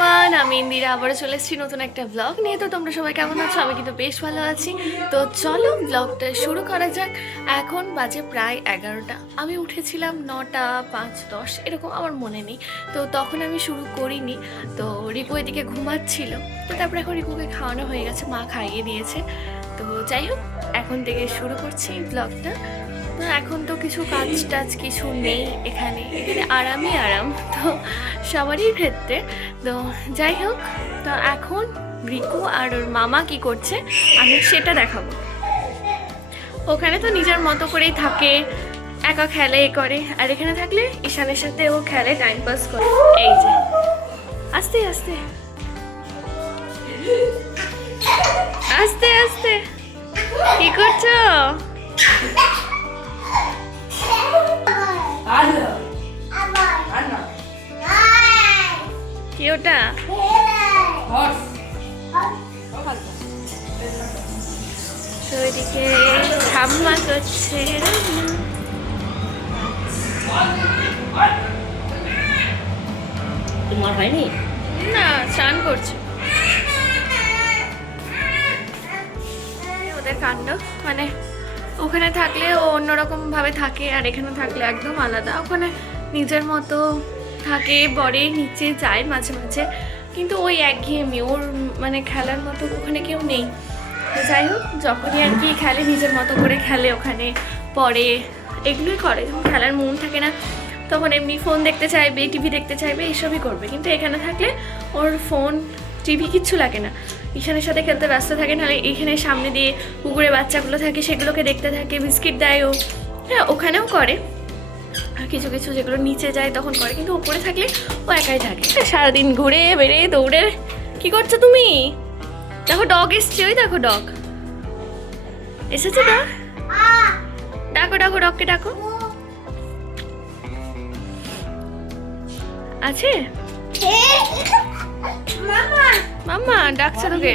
Everyone, আমি ইন্দিরা আবারও চলে এসেছি নতুন একটা ব্লগ নিয়ে। তো তোমরা সবাই কেমন আছো? আমি কিন্তু বেশ ভালো আছি। তো চলো ব্লগটা শুরু করা যাক। এখন বাজে প্রায় 11টা। আমি উঠেছিলাম 9টা 5-10 এরকম, আমার মনে নেই। তো তখন আমি শুরু করিনি। তো রিকু এদিকে ঘুমাচ্ছিল। তো তারপরে এখন রিকুকে খাওয়ানো হয়ে গেছে, মা খাইয়ে দিয়েছে। তো যাই হোক, এখন থেকে শুরু করছি ব্লগটা। এখন তো কিছু কাজ টাজ কিছু নেই, এখানে আরামই আরাম তো সবারই ক্ষেত্রে। তো যাই হোক, তো এখন রিকু আর ওর মামা কি করছে আমি সেটা দেখাবো। ওখানে তো নিজের মতো করেই থাকে, একা খেলে এ করে, আর এখানে থাকলে ঈশানের সাথে ও খেলে, টাইম পাস করে। এই যে আস্তে আস্তে আস্তে আস্তে কি করছো? কি ওটা? তো এদিকে ঠাম্মা করছে। তোমার হয়নি? না, স্নান করছে। ওদের কাণ্ড, মানে ওখানে থাকলে ও অন্যরকম ভাবে থাকে, আর এখানে থাকলে একদম আলাদা। ওখানে নিজের মতো থাকে, বড়ে নিচে যায় মাঝে মাঝে, কিন্তু ওই একঘেয়েমি ওর, মানে খেলার মতো ওখানে কেউ নেই। তো যাই হোক, যখনই আর কি খেলে নিজের মতো করে খেলে, ওখানে পড়ে, এগুলোই করে। যখন খেলার মন থাকে না তখন এমনি ফোন দেখতে চাইবে, টিভি দেখতে চাইবে, এইসবই করবে। কিন্তু এখানে থাকলে ওর ফোন টিভি কিচ্ছু লাগে না, ঈশানের সাথে খেলতে ব্যস্ত থাকে। নাহলে এইখানে সামনে দিয়ে কুকুরের বাচ্চাগুলো থাকে, সেগুলোকে দেখতে থাকে, বিস্কিট দেয় ও। হ্যাঁ, ওখানেও করে, আর কিছু কিছু যেগুলো নিচে যায় তখন করে, কিন্তু ওপরে থাকলে ও একাই থাকে। সারাদিন ঘুরে বেড়ে দৌড়ে। কি করছো তুমি? দেখো ডগ এসছে, ওই দেখো ডগ এসেছে। ডগ ডাকো ডাকো, ডগকে ডাকো। আছে মাম্মা ডাকছে তোকে।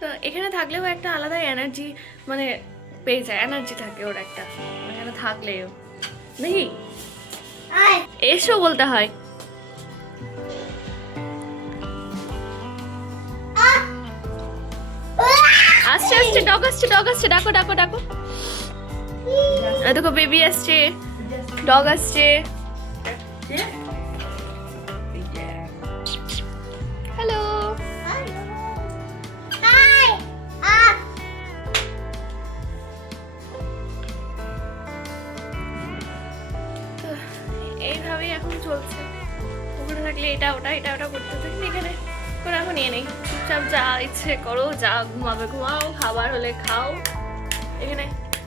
তো এখানে থাকলেও একটা আলাদা এনার্জি, মানে পেয়ে যায়, এনার্জি থাকে ওর একটা, এখানে থাকলেও। দেখি এসো বলতে হয়। আসছে আসছে, ডগ আসছে, ডগ আসছে, ডাকো ডাকো ডাকো। দেখো বেবি আসছে, ডগ আসছে। হ্যালো, এইভাবেই এখন চলছে। ওখানে থাকলে এটা ওটা এটা ওটা করতে থাকি, এখানে করে এখন নিয়ে নেই, চুপচাপ যা ইচ্ছে করো, যা ঘুমাবে ঘুমাও, খাবার হলে খাও। এখানে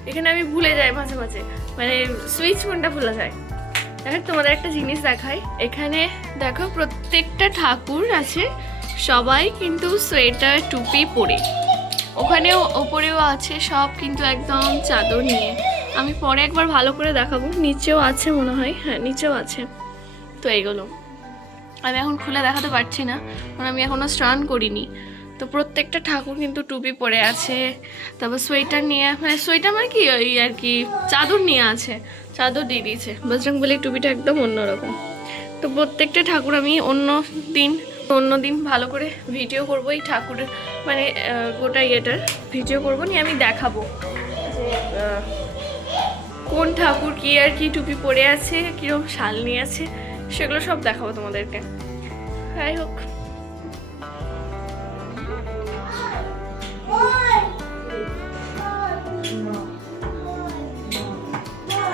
এখানে আমি ভুলে যাই মাঝে মাঝে, মানে সুইচ ফোনটা ভুলে যায়। দেখো তোমাদের একটা জিনিস দেখাই, এখানে দেখো প্রত্যেকটা ঠাকুর আছে, সবাই কিন্তু সোয়েটার টুপি পরে। ওখানেও ওপরেও আছে সব, কিন্তু একদম চাদর নিয়ে। আমি পরে একবার ভালো করে দেখাবো, নিচেও আছে মনে হয়, হ্যাঁ নিচেও আছে। তো এইগুলো আমি এখন খুলে দেখাতে পারছি না, কারণ আমি এখনও স্নান করিনি। তো প্রত্যেকটা ঠাকুর কিন্তু টুপি পরে আছে, তারপর সোয়েটার নিয়ে, মানে সোয়েটার মানে কি ওই আর কি চাদর নিয়ে আছে, চাদর দিয়ে দিয়েছে। বজরংবলীর টুপিটা একদম অন্যরকম। তো প্রত্যেকটা ঠাকুর আমি অন্য দিন ভালো করে ভিডিও করবো, এই ঠাকুরের মানে গোটা ইয়েটার ভিডিও করবো, নিয়ে আমি দেখাবো যে কোন ঠাকুর কি আর কি টুপি পরে আছে, কীরকম শাল নিয়ে আছে, সেগুলো সব দেখাবো তোমাদেরকে। যাই হোক,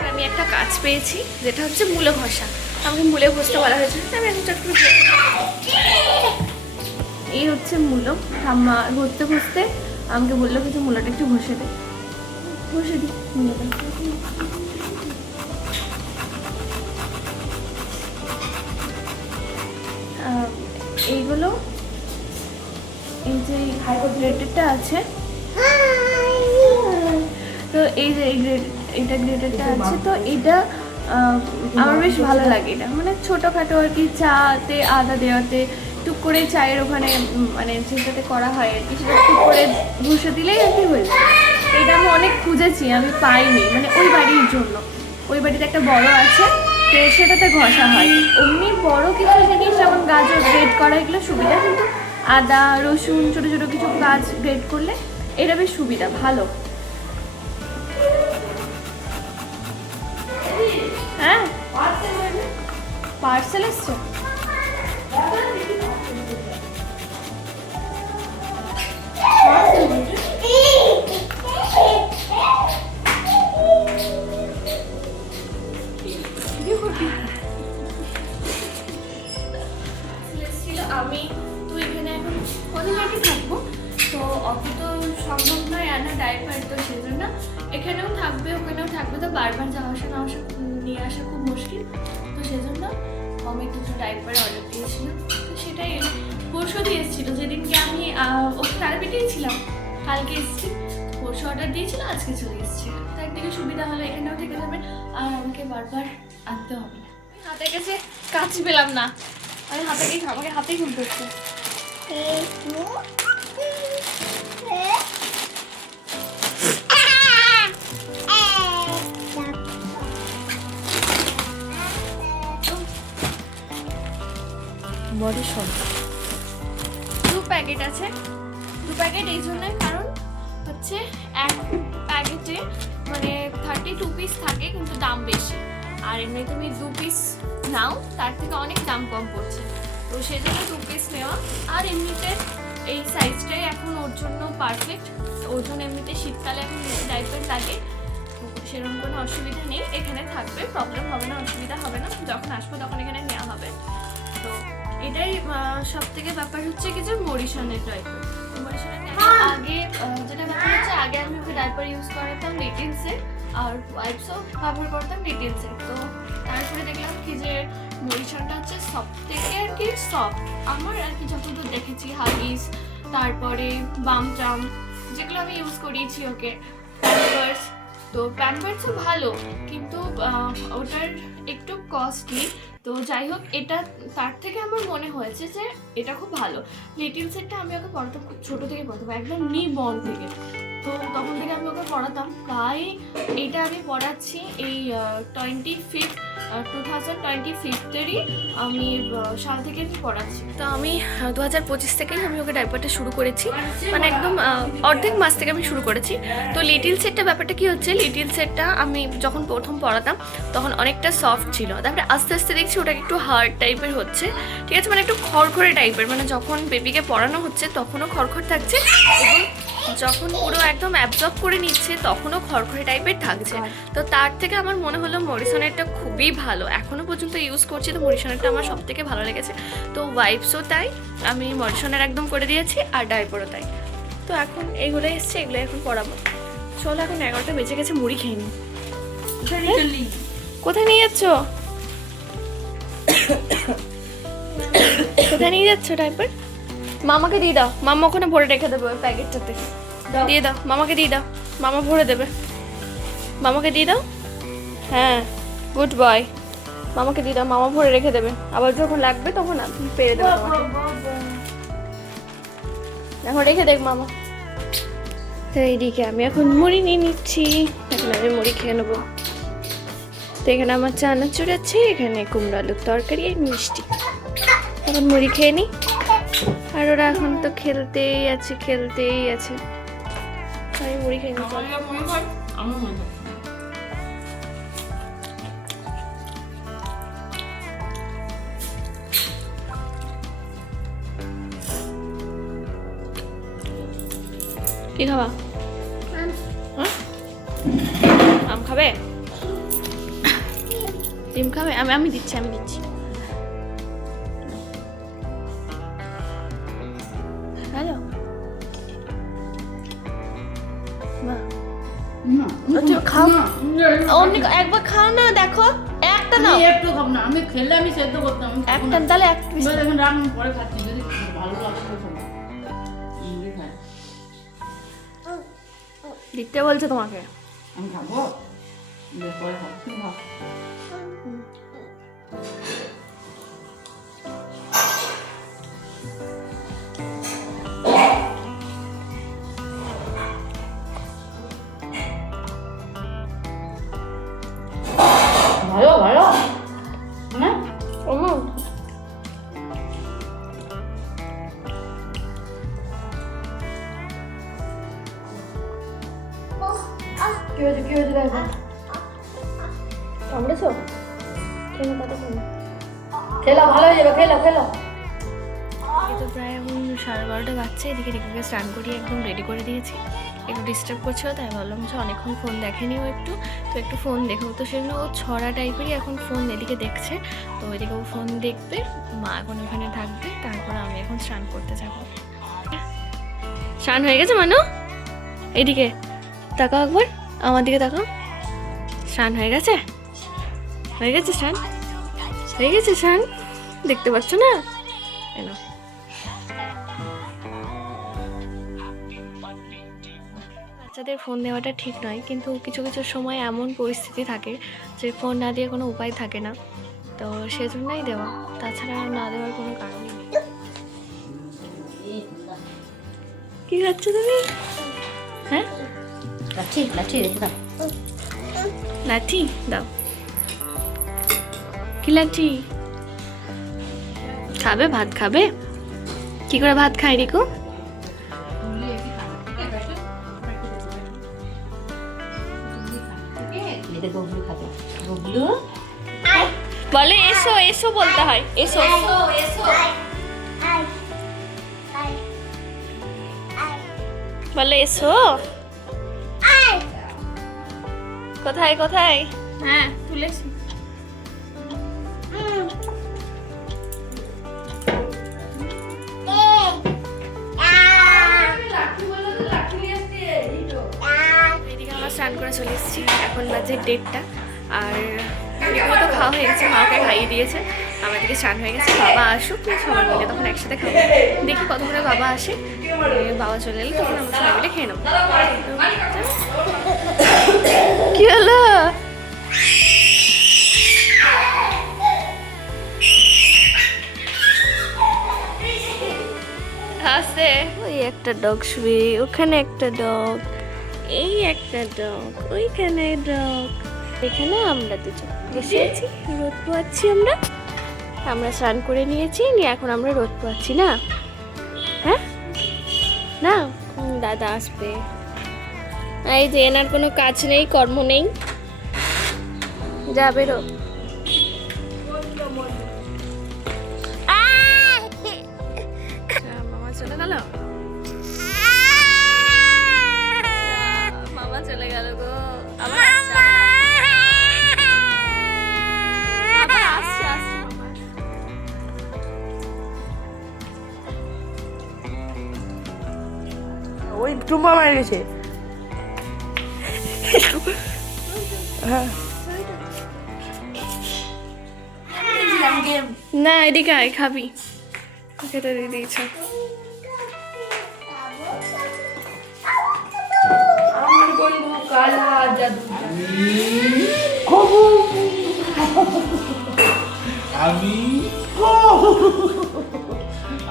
আমি একটা কাজ পেয়েছি, যেটা হচ্ছে মূলো ঘষা। আমাকে মূলে ঘষতে বলা হয়েছে, আমি এখন চট করে এই হচ্ছে মূলো। ঠাম্মা ঘষতে ঘষতে আমাকে বললো কিছু মূলোটা একটু ঘষে দে, ঘষে দিই মূলোটা। এইগুলো, এই যে গ্রেটেডটা আছে, তো এই যে এইটা গ্রেটেডটা আছে, তো এটা আমার বেশ ভালো লাগে। এটা মানে ছোটোখাটো আর কি, চাতে আদা দেওয়াতে টুক করে চায়ের ওখানে, মানে যেটাতে করা হয় আর কি, সেটা টুক করে ঘষে দিলেই আর কি হয়ে যায়। এটা আমি অনেক খুঁজেছি, আমি পাইনি, মানে ওই বাড়ির জন্য। ওই বাড়িতে একটা বড় আছে, তো তো সেটাতে ঘষা হয়। এমনি বড় কিছু জিনিস যেমন গাজর গ্রেড করা এগুলো সুবিধা, কিন্তু আদা রসুন ছোটো ছোটো কিছু গাছ গ্রেড করলে এটা বেশ সুবিধা, ভালো। হ্যাঁ পার্সেল এসছে। আমি তো এখানে এখন কদিন আগে থাকবো, তো অত তো সম্ভব নয় আনা ডাইপার, তো সেই জন্য এখানেও থাকবে ওখানেও থাকবে, তো বারবার যাওয়া আসা নিয়ে আসা খুব মুশকিল। তো সেই জন্য আমি দুটো ডাইপার অর্ডার দিয়েছিলাম, তো সেটাই পরশু দিয়ে এসেছিলো, যেদিনকে আমি ওকে তারাপীঠেই ছিলাম, কালকে এসেছি। পরশু অর্ডার দিয়েছিল, আজকে চলে এসেছে। তো একদিকে সুবিধা হলো, এখানেও থেকে যাবে আর আমাকে বারবার আনতে হবে না। হাতে গেছে কাঁচি পেলাম না, আমি আমাকে হাতেই খুলতে হচ্ছে। দু প্যাকেট আছে, দু প্যাকেট এই জন্য কারণ হচ্ছে এক প্যাকেটে মানে 32 পিস থাকে, কিন্তু দাম বেশি। আর এমনি তুমি 2 পিস নাও তার থেকে অনেক দাম কম পড়ছে, তো সেজন্য 2 পিস নেওয়া। আর এমনিতে এই সাইজটাই এখন ওর জন্য পারফেক্ট, ওর জন্য এমনিতে শীতকালে এখন ডাইপার লাগে, সেরকম কোনো অসুবিধা নেই। এখানে থাকবে, প্রবলেম হবে না, অসুবিধা হবে না, যখন আসবো তখন এখানে নেওয়া হবে। তো এটাই সব থেকে ব্যাপার হচ্ছে কি যে মরিশনের ডাইপার, মরিশনের আগে যেটা ব্যাপার হচ্ছে, আগে আমি ওকে ডাইপার ইউজ করাতাম লিটিলসের, আর ওয়াইপসও ব্যবহার করতাম লিটিলসের। তো তারপরে দেখলাম কি যে মরিশনটা হচ্ছে সব থেকে আর কি সফট, আমার আর কি যতদূর দেখেছি, হাগিস তারপরে বাম টাম যেগুলো আমি ইউজ করিয়েছি ওকে, প্যাম্পার্স। তো প্যাম্পার্সও ভালো, কিন্তু ওটার একটু কস্টলি। তো যাই হোক, এটা তার থেকে আমার মনে হয়েছে যে এটা খুব ভালো। লিটিল সেটটা আমি ওকে পড়াতাম খুব ছোটো থেকে, পড়াতাম একদম নিবর্ন থেকে, তো তখন থেকে আমি ওকে পড়াতাম। প্রায় এটা আমি পড়াচ্ছি এই 2025-এরই আমি সাল থেকে আমি পড়াচ্ছি। তো আমি 2025 থেকেই আমি ওকে ডাইপারটা শুরু করেছি, মানে একদম অর্ধেক মাস থেকে আমি শুরু করেছি। তো লিটিল সেটটা ব্যাপারটা কি হচ্ছে, লিটিল সেটটা আমি যখন প্রথম পড়াতাম তখন অনেকটা সফট ছিল, তারপরে আস্তে আস্তে দেখছি ওটা একটু হার্ড টাইপের হচ্ছে, ঠিক আছে, মানে একটু খড়খড়ে টাইপের, মানে যখন বেবিকে পড়ানো হচ্ছে তখনও খড়খড় থাকছে, এবং যখন পুরো একদম অ্যাবজর্ব করে নিচ্ছে তখনও খড়খড়ে টাইপের থাকছে। তো তার থেকে আমার মনে হলো মরিশনেরটা খুবই ভালো, এখনও পর্যন্ত ইউজ করছি, তো মরিশনেরটা আমার সব থেকে ভালো লেগেছে। তো ওয়াইপসও তাই, আমি মরিশনের একদম করে দিয়েছি, আর ডাইপারও তাই। তো এখন এইগুলো এসছে, এগুলো এখন পড়াবো। চলো, এখন 11টা বেজে গেছে, মুড়ি খেয়ে নি। কোথায় নিয়ে যাচ্ছ? কোথায় নিয়ে যাচ্ছ ডাইপার? মামাকে দিয়ে দাও, মামা ওখানে ভরে রেখে দেবে ওই প্যাকেটটাতে, দিয়ে দাও মামাকে, দিয়ে দাও, মামা ভরে দেবে, মামাকে দিয়ে দাও। হ্যাঁ গুড বয়, মামাকে দিয়ে দাও, মামা ভরে রেখে দেবে, আবার যখন লাগবে তখন পেরে দেবে তোমাকে। এখন রেখে দেখ মামা। তো এইদিকে আমি এখন মুড়ি নিয়ে নিচ্ছি, এখন আমি মুড়ি খেয়ে নেবো। তো এখানে আমার চানাচুর আছে, এখানে কুমড়ো আলুর তরকারি আর মিষ্টি। এখন মুড়ি খেয়ে নিই, আর ওরা এখন তো খেলতেই আছে। আমি মুড়ি খেয়ে নিই। কি খাবা? আম খাবে? ডিম খাবে? আমি দিচ্ছি। হ্যালো, খাও, একবার খাও না, দেখো একটা না, একটু খাও না, আমি খেলে আমি সেদ্ধ করতাম, একটা তাহলে এক পিস এখন রাম পরে খাচ্ছি, যদি ভালো লাগে তো খাবো। দিতে বলছে তোমাকে, আমি খাবো, পরে খাবো, তুমি খাও। ভালো খেলো, ভালো হয়ে যাবে, খেলো খেলো। তো প্রায় এখন 12:30 বাজছে। এদিকে রিকুকে স্নান করিয়ে একদম রেডি করে দিয়েছি। একটু ডিস্টার্ব করছিল, তাই ভাবলাম যে অনেকক্ষণ ফোন দেখেনি ও, একটু ফোন দেখো। তো সেজন্য ও ছড়া টাইপেরই এখন ফোন এদিকে দেখছে। তো এদিকে ও ফোন দেখবে, মা এখন ওখানে থাকবে, তারপর আমি এখন স্নান করতে যাবো। স্নান হয়ে গেছে মানু? এদিকে তাকাও একবার, আমার দিকে তাকাও। স্নান হয়ে গেছে? হয়ে গেছে স্নান? হয়ে গেছে স্নান? দেখতে পাচ্ছ না? এনো বাচ্চাদের ফোন দেওয়াটা ঠিক নয়, কিন্তু কিছু কিছু সময় এমন পরিস্থিতি থাকে যে ফোন না দিয়ে কোনো উপায় থাকে না, তো সেজন্যই দেওয়া, তাছাড়া না দেওয়ার কোনো কারণই নেই। কি খাচ্ছ তুমি? হ্যাঁ, লাঠি লাঠি রেখে দাও। লাঠি দাও। কি লাঠি? খাবে? ভাত খাবে? কি করে ভাত খায় রিকু? বলে এসো এসো বলতে হয়, এসো বলে এসো। কোথায় কোথায়? হ্যাঁ তুলেছি। এদিকে আমার স্নান করে চলে এসেছি, এখন বাজে 1:30টা। আর এগুলো তো খাওয়া হয়ে গেছে, মাকে খাইয়ে দিয়েছে, আমার দিকে স্নান হয়ে গেছে। বাবা আসুক, সবাই মিলে তখন একসাথে খাবো। দেখি কতক্ষণে বাবা আসে, বাবা চলে এলে তখন আমরা সবাই মিলে খেয়ে নেবো। কি হলো? হাসে। ওই একটা ডগ শুয়ে, ওখানে একটা ডগ, এই একটা ডগ, ওইখানে ডগ, এখানে আমরা দুজন বসে আছি, রোদ পোয়াচ্ছি। আমরা স্নান করে নিয়েছি, নিয়ে এখন আমরা রোদ পোয়াচ্ছি না? হ্যাঁ না, দাদা আসবে। এই যে এনার কোনো কাজ নেই, কর্ম নেই, যা বেরো। মামা চলে গেল, মামা চলে গেল গো। আবার আসছে, আসছে মামা। ওই টুম্বা মারা গেছে। না এদিকে আয়, খাবি, খেতে দিয়ে দিয়েছ। আমার বন্ধু কালা জাদু। আমি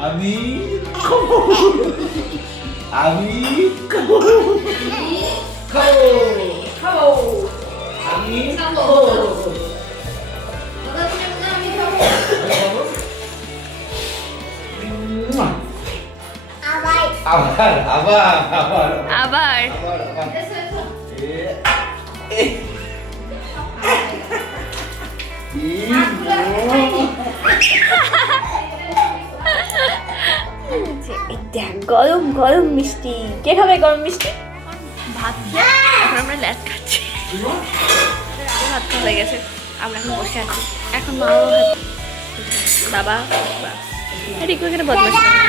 আমি আমি খাবো খাবো আমি আবার আবার আবার আবার দেখ গরম গরম মিষ্টি। কে খাবে গরম মিষ্টি? ভাত খেয়ে এখন আমরা ল্যাচ খাচ্ছি। ভাত খাওয়া হয়ে গেছে, আমরা এখন বসে আছি। এখন মাও বাবা রিকু এখানে বদমাশি করছে।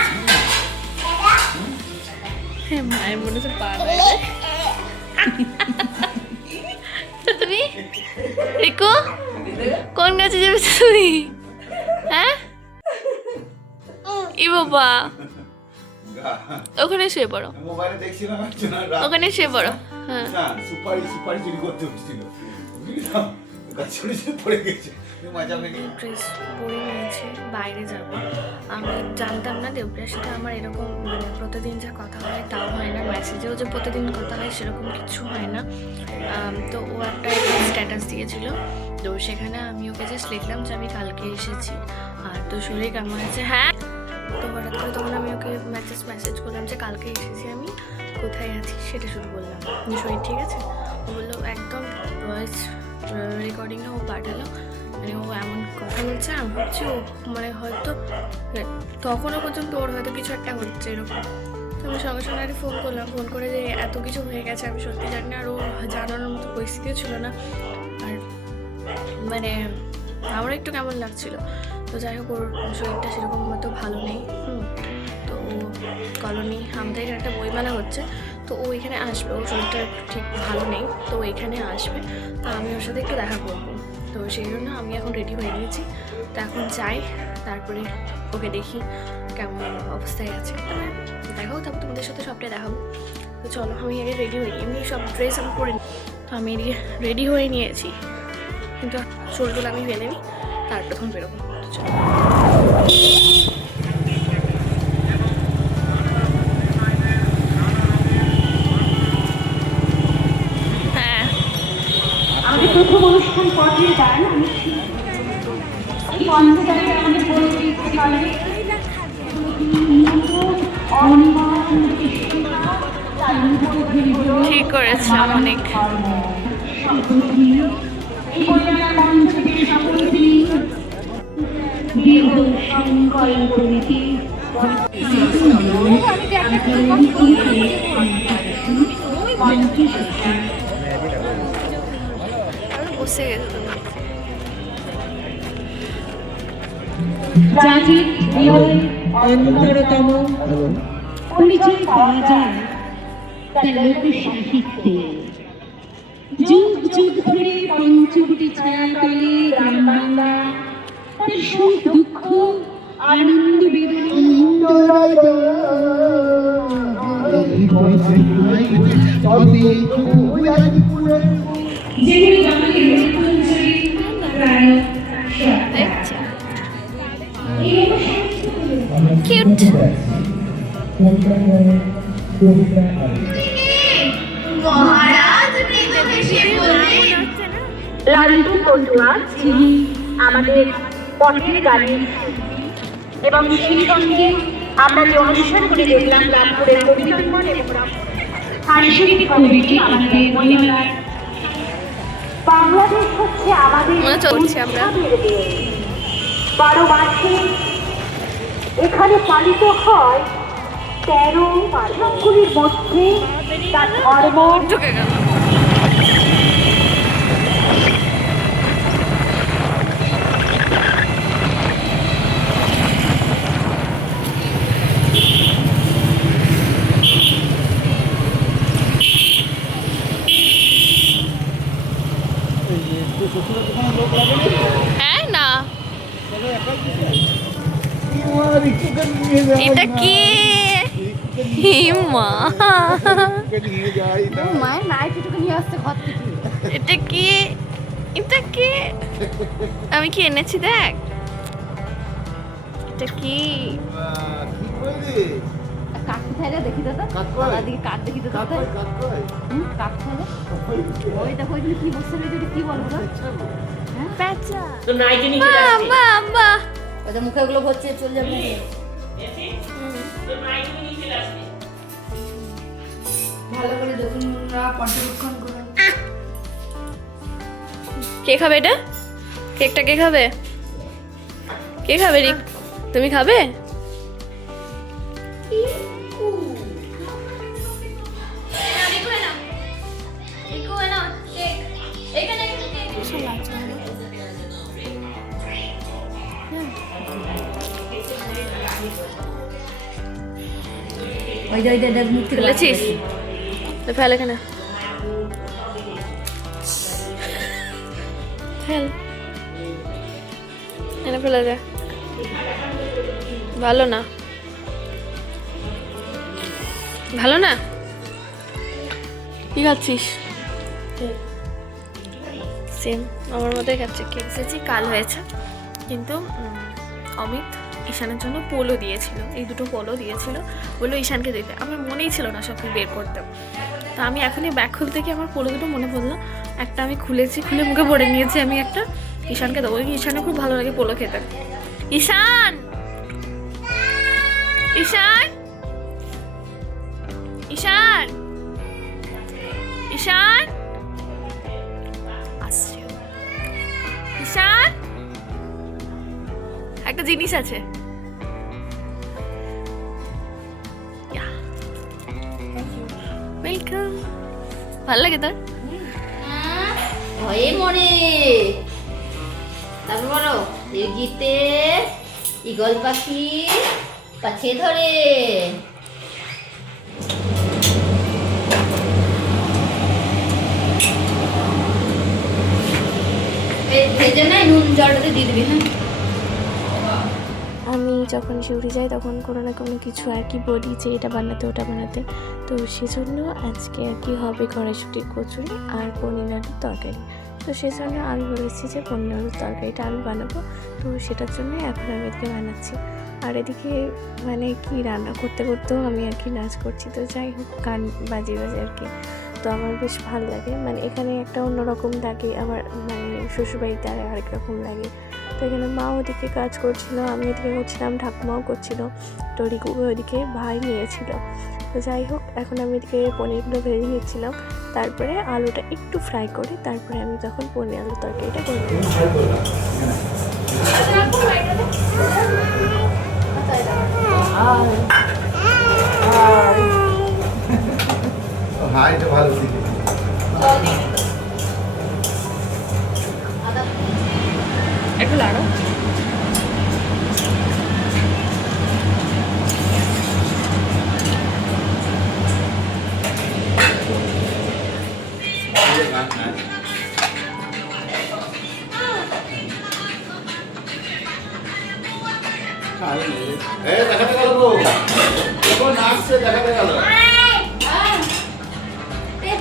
হ্যাঁ মায়ের মনে হচ্ছে পা নাই। তুমি রিকু কোন গাছে যাবে তুমি? হ্যাঁ ই বাবা, ওখানে শুয়ে পড়ো, মোবাইলে দেখছিলাম ওখানে শুয়ে পড়ো। হ্যাঁ না সুপারি সুপারি চুরি করতে হচ্ছিল, বুঝলাম গাছ চুরি পড়ে গেছে, মজা পেয়ে ড্রেস পরে নিয়েছি, বাইরে যাব। আমি জানতাম না দেবপ্রিয়ার সাথে আমার এরকম মানে প্রতিদিন যা কথা হয় তাও হয় না, মেসেজেও যে প্রতিদিন কথা হয় সেরকম কিছু হয় না। তো ও একটা স্ট্যাটাস দিয়েছিল, তো সেখানে আমি ওকে জাস্ট লিখলাম যে আমি কালকে এসেছি, আর তো শরীর কেমন আছে। হ্যাঁ তো হঠাৎ করে তখন আমি ওকে মেসেজ করলাম যে কালকে এসেছি আমি, কোথায় আছি সেটা শুধু বললাম, শরীর ঠিক আছে? ও বললো একদম ভয়েস রেকর্ডিংও ও পাঠালো মানে ও এমন কথা বলছে, আমি ভাবছি ও মানে হয়তো তখনও পর্যন্ত ওর হয়তো কিছু একটা হচ্ছে এরকম। তো আমি সঙ্গে সঙ্গে একটা ফোন করলাম, ফোন করে যে এত কিছু হয়ে গেছে আমি সত্যি জানি না, আর ও জানানোর মতো পরিস্থিতিও ছিল না। আর মানে আমার একটু কেমন লাগছিল। তো যাই হোক, ওর শরীরটা সেরকম হয়তো ভালো নেই। তো ও কলোনি আমাদের এখানে একটা বইমেলা হচ্ছে, তো ও এখানে আসবে, ওর শরীরটা একটু ঠিক ভালো নেই, তো ও এখানে আসবে। তো আমি ওর সাথে একটু দেখা করবো, তো সেই জন্য আমি এখন রেডি হয়ে নিয়েছি। তো এখন যাই, তারপরে ওকে দেখি কেমন অবস্থায় আছে, তারপরে দেখাবো, তারপর তোমাদের সাথে সবটাই দেখাবো। তো চলো, আমি আগে রেডি হয়ে নিই, এমনি সব ড্রেস আমি পরে নিই। তো আমি এদিকে রেডি হয়ে নিয়েছি, কিন্তু চুলগুলো আমি বেঁধে নিই, তারপর তখন বেরোবো। তো চলো। হ্যাঁ, আমাদের প্রথম অনুষ্ঠান পর্যায়ে গান আমি এই মঞ্চটাকে আমাদের বলতে ইচ্ছে করে ঠিক করেছে অনেক। এই বইমেলা মঞ্চকে সম্প্রতি দীর্ঘ সংকলন কমিটি বসে গেছে তুমি। জাতির হৃদয় অন্তরতম পরিচয় পাওয়া যায় তার লোক সাহিত্যে। যুগ যুগ ধরে পঞ্চবটি ছায়া তলে গ্রাম বাংলা তার সুখ দুঃখ আনন্দ যেগুলি বাঙালি রূপঞ্জলি প্রায় দেখছি কিউট। লালটু পটুয়া যিনি আমাদের পটের গানের এবং সেই সঙ্গে আমরা যে অনুষ্ঠান করে দেখলাম লালপুরের রবীন্দ্রনাথ এবং সাংস্কৃতিক কমিটি আমাদের বইমেলার বাংলাদেশ হচ্ছে আমাদের মনে চলছে আমরা। উৎসবের দেশ। 12 মাসে এখানে পালিত হয় 13 উৎসবগুলির মধ্যে তার ধর্ম ঢুকে গেল। হ্যাঁ না, এটা কি? মা, মায়ের নাইটিটুকু নিয়ে আসছে ঘর থেকে। এটা কি? এটা কি? আমি কি এনেছি দেখ, এটা কি? কাক কোথায় দেখি দাদা, দাদা দিকে কাক দেখি দাদা, কাক কোথায়? ওই দেখো ওইখানে কি বসে রয়েছে, ওটা কি বলবো না? পেঁচা। তো নাইটি নিয়ে বাহ বাহ বাহ। ওদের মুখে ওগুলো হচ্ছে, চলে যাবে। ভালো করে দেখুন, পর্যবেক্ষণ করুন। কে খাবে এটা? কেকটা কে খাবে? কে খাবে রিক? তুমি খাবে? ওই যে দেখ মুখ থেকে ফেলেছিস? তো ফেল এখানে, ফেল এনে, ফেলে দে। ভালো না, ভালো না। কি খাচ্ছিস? সেম আমার মতোই খাচ্ছে। কেক এসেছি কাল হয়েছে, কিন্তু অমিত ঈশানের জন্য পোলো দিয়েছিল, এই দুটো পোলো দিয়েছিল, বললো ঈশানকে দিতে। আমার মনেই ছিল না সব বের করতে। তো আমি এখনই ব্যাগ খুলতে গিয়ে আমার পোলো দুটো মনে পড়লো। একটা আমি খুলেছি, খুলে মুখে ভরে নিয়েছি আমি একটা, ঈশানকে দেবো। ঈশানের খুব ভালো লাগে পোলো খেতে। ঈশান, ঈশান, ঈশান, ঈশান আসছে। ঈশান একটা জিনিস আছে। ওয়েলকাম। ভালো লাগে তোর? ভয়ে মরে। তারপর বলো, গীতে ঈগল পাখি পাছে ধরে। ভেজে নাই নুন জলটাতে দিয়ে দিবি। হ্যাঁ, আমি যখন শিউরি যাই তখন কোনো না কোনো কিছু আর কি বলি যে এটা বানাতে ওটা বানাতে, তো সেজন্য আজকে আর কি হবে কড়াইশুঁটির কচুরি আর পনির আলুর তরকারি। তো সেজন্য আমি বলেছি যে পনির আলুর তরকারিটা আমি বানাবো, তো সেটার জন্য এখন আমি এদিকে বানাচ্ছি। আর এদিকে মানে কি রান্না করতে করতেও আমি আর কি নাচ করছি। তো যাই হোক, গান বাজিয়ে বাজে আর কি, তো আমার বেশ ভালো লাগে। মানে এখানে একটা অন্যরকম লাগে, আবার মানে শ্বশুরবাড়িতে আরেক রকম লাগে। তো এখানে মা ওদিকে কাজ করছিল, আমি এদিকে করছিলাম, ঠাকুমাও করছিল, তো ওদিকে ভাই নিয়েছিল। তো যাই হোক, এখন আমি এদিকে পনিরগুলো ভেজে নিচ্ছিলাম, তারপরে আলুটা একটু ফ্রাই করে তারপরে আমি তখন পনির আলুর তরকারিটা করে হ্যাঁ, এটা ভালো দিকে। একটু লাড়ো। দেখাতে গেল গো, যখন নাচছে দেখাতে গেল।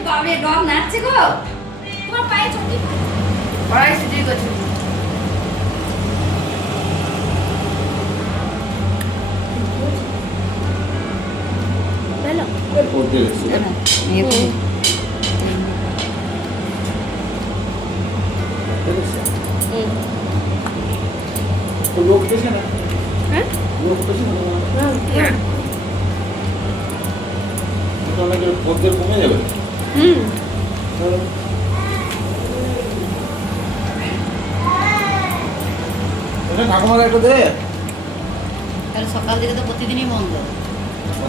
বাবরে ডগ নাচছে গো। তোমার পায়ে ছুটি পায়ে ছুটি করছে। ভালো করতে গেছি লোক দেখে না, হ্যাঁ লোক দেখে না, অনেকে পদ্মের কমে যাবে। ঠাকুমাকে একটু দে। তাহলে সকাল থেকে তো প্রতিদিনই বন্ধ।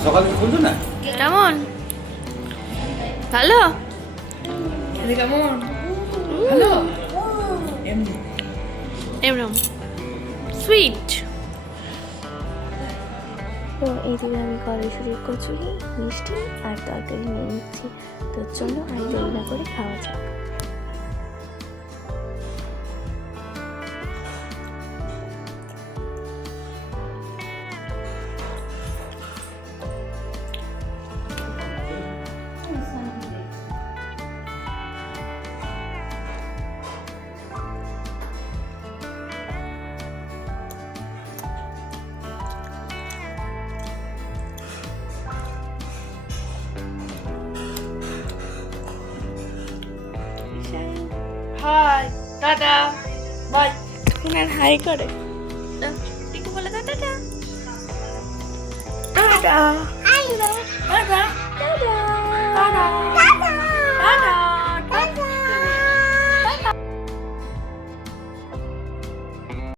সকাল থেকে খুলছো না? কেমন? ভালো? কেমন? ভালো? এরকম সুইট। তো এইদিকে আমি কড়াইশুঁটির কচুরি, মিষ্টি আর তরকারি নিয়ে নিচ্ছি। তো চলো আর দেরি না করে খাওয়া যাক। Hi ta-ta bye. আর হাই করে টিকু বলে দাও ta-ta ta-ta ta-ta ta-ta tata.